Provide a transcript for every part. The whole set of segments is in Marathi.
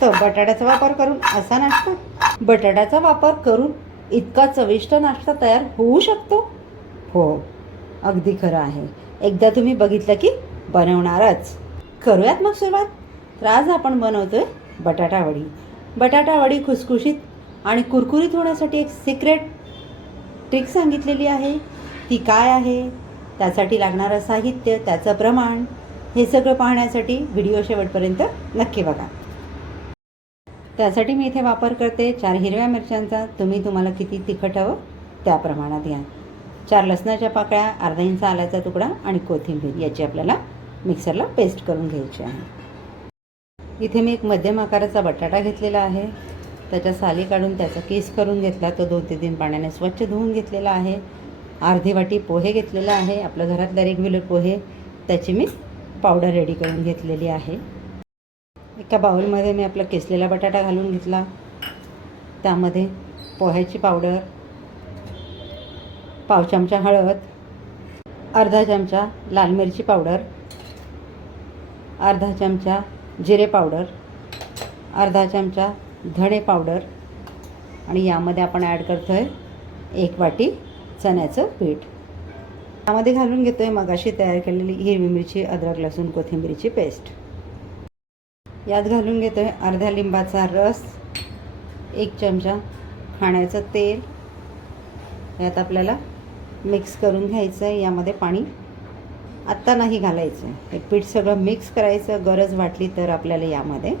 तर बटाट्याचा वापर करून असा नाश्ता, बटाट्याचा वापर करून इतका चविष्ट नाश्ता तयार होऊ शकतो. हो, अगदी खरं आहे. एकदा तुम्ही बघितलं की बनवणारच. करूयात मग सुरुवात. तर आज आपण बनवतोय बटाटा वडी. बटाटा वडी खुसखुशीत आणि कुरकुरीत होण्यासाठी एक सिक्रेट ट्रिक सांगितलेली आहे. ती काय आहे, त्यासाठी लागणारं साहित्य, त्याचं प्रमाण, हे सगळं पाहण्यासाठी व्हिडिओ शेवटपर्यंत नक्की बघा. त्यासाठी मी इथे वापर करते 4 हिरव्या मिरच्यांचा. तुम्हाला किती तिखट हवं त्या प्रमाणात घ्या. 4 लसणाच्या पाकळ्या, अर्धा इंच आल्याचा तुकडा आणि कोथिंबीर याची आपल्याला मिक्सरला पेस्ट करून घ्यायची आहे. इथे मी एक मध्यम आकाराचा बटाटा घेतलेला आहे. त्याच्या साली काढून त्याचा किस करून घेतला. तो 2 ते 3 पाण्याने स्वच्छ धुवून घेतलेला आहे. अर्धी वाटी पोहे घेतलेला आहे, आपलं घरातलं रेग्युलर पोहे. त्याची मी पावडर रेडी करून घेतलेली आहे. एका बाउलमध्ये मी आपला किसलेला बटाटा घालून घेतला. त्यामध्ये पोह्याची पावडर, पाव चमचा हळद, अर्धा चमचा लाल मिरची पावडर, अर्धा चमचा जिरे पावडर, अर्धा चमचा धणे पावडर आणि यामध्ये आपण ॲड करतो आहे 1 वाटी चण्याचं पीठ. यामध्ये घालून घेतो आहे मगाशी तयार केलेली हिरवी मिरची, अद्रक, लसूण, कोथिंबीरची पेस्ट. यात घालून घेतो आहे अर्ध्या लिंबाचा रस, 1 चमचा खाण्याचं तेल. यात आपल्याला मिक्स करून घ्यायचं आहे. यामध्ये पाणी आत्ता नाही घालायचं. हे पीठ सगळं मिक्स करायचं. गरज वाटली तर आपल्याला यामध्ये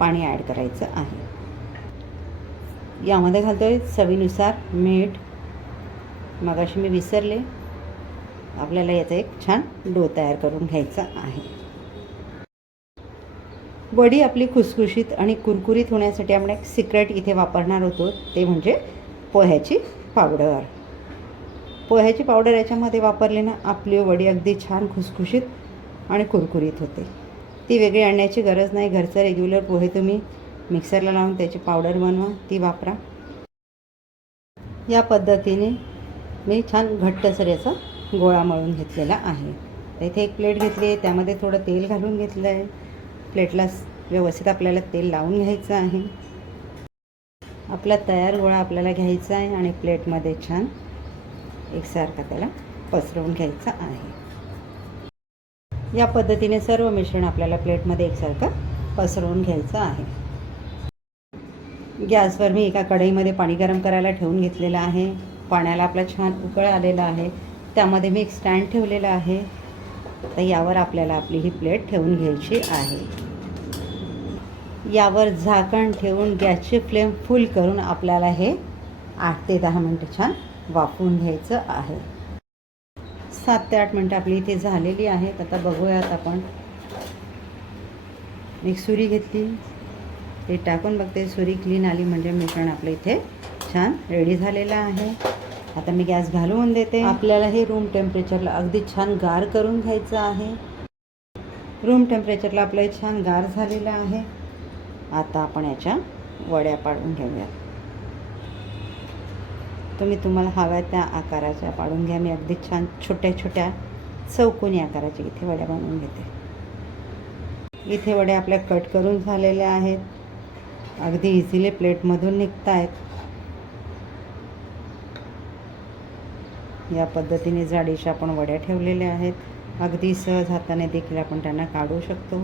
पाणी ॲड करायचं आहे. यामध्ये घालतो आहे चवीनुसार मीठ. मगाशी मी विसरले. आपल्याला याचा एक छान डो तयार करून घ्यायचा आहे. वडी आपली खुसखुशीत आणि कुरकुरीत होण्यासाठी आपण एक सिक्रेट इथे वापरणार होतो, ते म्हणजे पोह्याची पावडर. पोह्याची पावडर याच्यामध्ये वापरली ना, आपली वडी अगदी छान खुसखुशीत आणि कुरकुरीत होते. ती वेगळी आणण्याची गरज नाही. घरचं रेग्युलर पोहे तुम्ही मिक्सरला लावून त्याची पावडर बनवा, ती वापरा. या पद्धतीने मी छान घट्टसर याचा गोळा मळून घेतलेला आहे. तर इथे एक प्लेट घेतली आहे, त्यामध्ये थोडं तेल घालून घेतलं आहे. प्लेटला व्यवस्थित आपल्याला तेल लावून घ्यायचं आहे. आपला तयार गोळा आपल्याला घ्यायचा आहे आणि प्लेटमध्ये छान एकसारखा त्याला पसरवून घ्यायचा आहे. या पद्धतीने सर्व मिश्रण आपल्याला प्लेटमध्ये एकसारखं पसरवून घ्यायचं आहे. गॅसवर मी एका कढईमध्ये पाणी गरम करायला ठेवून घेतलेलं आहे. पाण्याला आपला छान उकळ आलेला आहे. त्यामध्ये मी एक स्टँड ठेवलेला आहे. तर यावर आपल्याला आपली ही प्लेट ठेवून घ्यायची आहे. यावर झाकण ठेवून गॅसची फ्लेम फुल करून आपल्याला हे 8 ते 10 मिनटं छान वाफवून घ्यायचं आहे. 7 ते 8 मिनटं आपली इथे झालेली आहेत. आता बघूयात आपण. एक सुरी घेतली, ते टाकून बघते. सुरी क्लीन आली म्हणजे मिश्रण आपलं इथे छान रेडी झालेलं आहे. आता मी गॅस घालवून देते. आपल्याला हे रूम टेम्परेचरला अगदी छान गार करून घ्यायचं आहे. रूम टेम्परेचरला आपलं हे छान गार झालेलं आहे. आता आपण याच्या वड्या पाडून घेऊयात. तुम्हाला हव्या त्या आकाराच्या पाडून घ्या. मी अगदी छान छोट्या छोट्या चौकोनी आकाराच्या इथे वड्या बनवून घेते. इथे वड्या आपल्या कट करून झालेल्या आहेत. अगदी इझिली प्लेटमधून निघत आहेत. या पद्धतीने जाडीशा आपण वड्या ठेवलेल्या आहेत. अगदी सहज हाताने देखील आपण त्यांना काढू शकतो.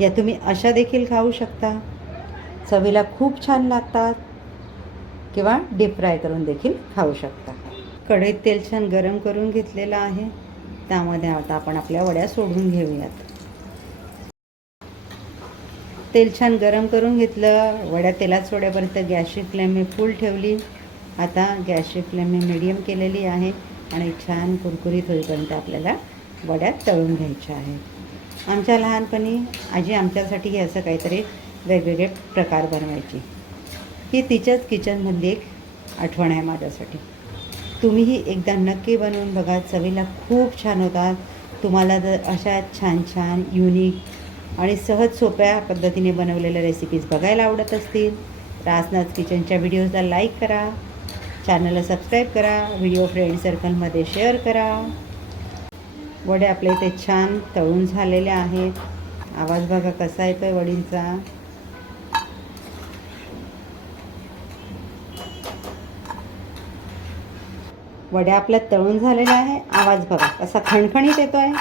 या तुम्ही अशा देखील खाऊ शकता. चवीला खूप छान लागतात. किंवा डीप फ्राय करून देखील खाऊ शकता. कढईत तेल छान गरम करून घेतलेलं आहे. त्यामध्ये आता आपण आपल्या वड्या सोडून घेऊयात. तेल छान गरम करून घेतलं. वड्या तेलात सोड्यापर्यंत गॅसची फ्लेम मी फुल ठेवली. आता गॅसची फ्लेम मी मीडियम केलेली आहे आणि छान कुरकुरीत होईपर्यंत आपल्याला वड्या तळून घ्यायच्या आहेत. आमच्या लहानपणी आजी आमच्यासाठी असं काहीतरी वेगवेगळे प्रकार बनवायची. ही तिच्याच किचनमधली एक आठवण आहे माझ्यासाठी. तुम्हीही एकदा नक्की बनवून बघा. चवीला खूप छान होतात. तुम्हाला जर अशा छान छान युनिक आणि सहज सोप्या पद्धतीने बनवलेल्या रेसिपीज बघायला आवडत असतील तर राजनाथ किचनच्या व्हिडिओजला लाईक करा, चॅनलला सबस्क्राईब करा, व्हिडिओ फ्रेंड सर्कलमध्ये शेअर करा. वडे आपले इथे छान तळून झालेले आहेत. आवाज बघा कसा येतो आहे वडींचा. वड्या आपल्या तळून झालेल्या आहे. आवाज बघा कसा खणखणीत येतो आहे.